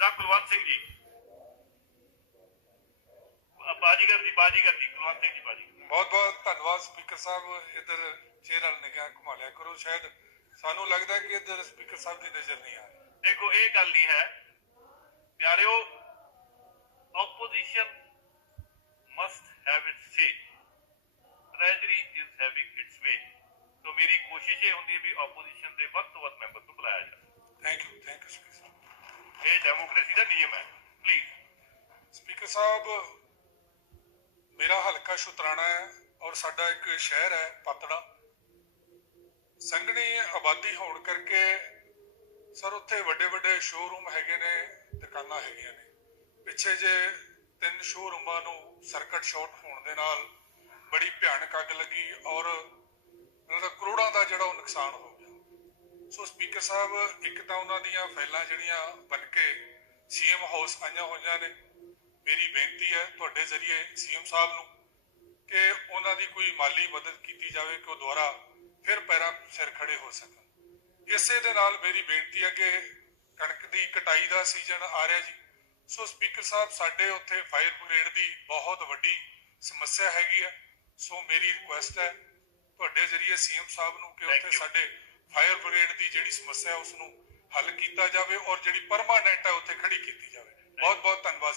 ਦਾ ਕੁਲਵੰਤ ਸਿੰਘ ਜੀ। ਬਾਜੀਗਰ ਦੀ ਬਾਜੀਗਰ ਦੀ ਕੁਲਵੰਤ ਸਿੰਘ ਜੀ ਬਾਜੀਗਰ। ਬਹੁਤ ਬਹੁਤ ਧੰਨਵਾਦ ਸਪੀਕਰ ਸਾਹਿਬ ਇੱਧਰ ਚਿਹਰੇ ਨਿਗਾਹ ਘੁਮਾ ਲਿਆ ਕਰੋ ਸ਼ਾਇਦ ਸਾਨੂੰ ਲੱਗਦਾ ਕਿ ਇੱਧਰ ਸਪੀਕਰ ਸਾਹਿਬ ਦੀ ਨਜ਼ਰ ਨਹੀਂ ਆ ਰਹੀ। ਦੇਖੋ ਇਹ ਗੱਲ ਨਹੀਂ ਹੈ। ਪਿਆਰਿਓ opposition must have its say treasury is having its way so ਮੇਰੀ ਕੋਸ਼ਿਸ਼ ਇਹ ਹੁੰਦੀ ਹੈ ਵੀ ਆਪੋਜੀਸ਼ਨ ਦੇ ਵੱਧ ਤੋਂ ਵੱਧ ਮੈਂਬਰ ਨੂੰ ਬੁਲਾਇਆ ਜਾਵੇ। Thank you thank you speaker ਇਹ ਦਾ ਨਿਯਮ ਹੈ ਪਲੀਜ਼ ਸਪੀਕਰ ਸਾਹਿਬ, ਮੇਰਾ ਹਲਕਾ ਸ਼ੁਤਰਾਣਾ ਹੈ ਔਰ ਸਾਡਾ ਇੱਕ ਸ਼ਹਿਰ ਹੈ ਪਤੜਾ। ਸੰਘਣੀ ਆਬਾਦੀ ਹੋਣ ਕਰਕੇ ਸਰ ਉੱਥੇ ਵੱਡੇ ਵੱਡੇ ਸ਼ੋਰੂਮ ਹੈਗੇ ਨੇ, ਦੁਕਾਨਾਂ ਹੈਗੀਆਂ ਨੇ। ਪਿੱਛੇ ਜੇ ਤਿੰਨ ਸ਼ੋਰੂਮਾਂ ਨੂੰ ਸਰਕਟ ਸ਼ਾਰਟ ਹੋਣ ਦੇ ਨਾਲ ਬੜੀ ਭਿਆਨਕ ਅੱਗ ਲੱਗੀ ਔਰ ਉਹਨਾਂ ਕਰੋੜਾਂ ਦਾ ਜਿਹੜਾ ਉਹ ਨੁਕਸਾਨ ਹੋ ਗਿਆ। ਸੋ ਸਪੀਕਰ ਸਾਹਿਬ, ਇੱਕ ਤਾਂ ਉਹਨਾਂ ਦੀਆਂ ਫਾਈਲਾਂ ਜਿਹੜੀਆਂ ਬਣ ਕੇ ਸੀਐਮ ਹਾਊਸ ਆਈਆਂ ਹੋਈਆਂ ਨੇ। ਮੇਰੀ ਬੇਨਤੀ ਹੈ ਤੁਹਾਡੇ ਜ਼ਰੀਏ ਸੀਐਮ ਸਾਹਿਬ ਨੂੰ ਕਿ ਉਹਨਾਂ ਦੀ ਕੋਈ ਮਾਲੀ ਮਦਦ ਕੀਤੀ ਜਾਵੇ ਕਿ ਉਹ ਦੁਆਰਾ ਫਿਰ ਪੈਰਾਂ ਸਿਰ ਖੜੇ ਹੋ ਸਕਣ। ਇਸੇ ਦੇ ਨਾਲ ਮੇਰੀ ਬੇਨਤੀ ਹੈ ਕਿ ਕਣਕ ਦੀ ਕਟਾਈ ਦਾ ਸੀਜ਼ਨ ਆ ਰਿਹਾ ਜੀ। ਸੋ ਸਪੀਕਰ ਸਾਹਿਬ ਸਾਡੇ ਉੱਥੇ ਫਾਇਰ ਬ੍ਰਿਗੇਡ ਦੀ ਬਹੁਤ ਵੱਡੀ ਸਮੱਸਿਆ ਹੈਗੀ ਹੈ। ਸੋ ਮੇਰੀ ਰਿਕੁਐਸਟ ਹੈ ਤੁਹਾਡੇ ਜ਼ਰੀਏ ਸੀਐਮ ਸਾਹਿਬ ਨੂੰ ਕਿ ਉੱਥੇ. ਸਾਡੇ ਫਾਇਰ ਬ੍ਰਿਗੇਡ ਦੀ ਜਿਹੜੀ ਸਮੱਸਿਆ ਉਸ ਨੂੰ ਹੱਲ ਕੀਤਾ ਜਾਵੇ ਔਰ ਜਿਹੜੀ ਪਰਮਾਨੈਂਟ ਹੈ ਉੱਥੇ ਖੜੀ ਕੀਤੀ ਜਾਵੇ। ਬਹੁਤ ਬਹੁਤ ਧੰਨਵਾਦ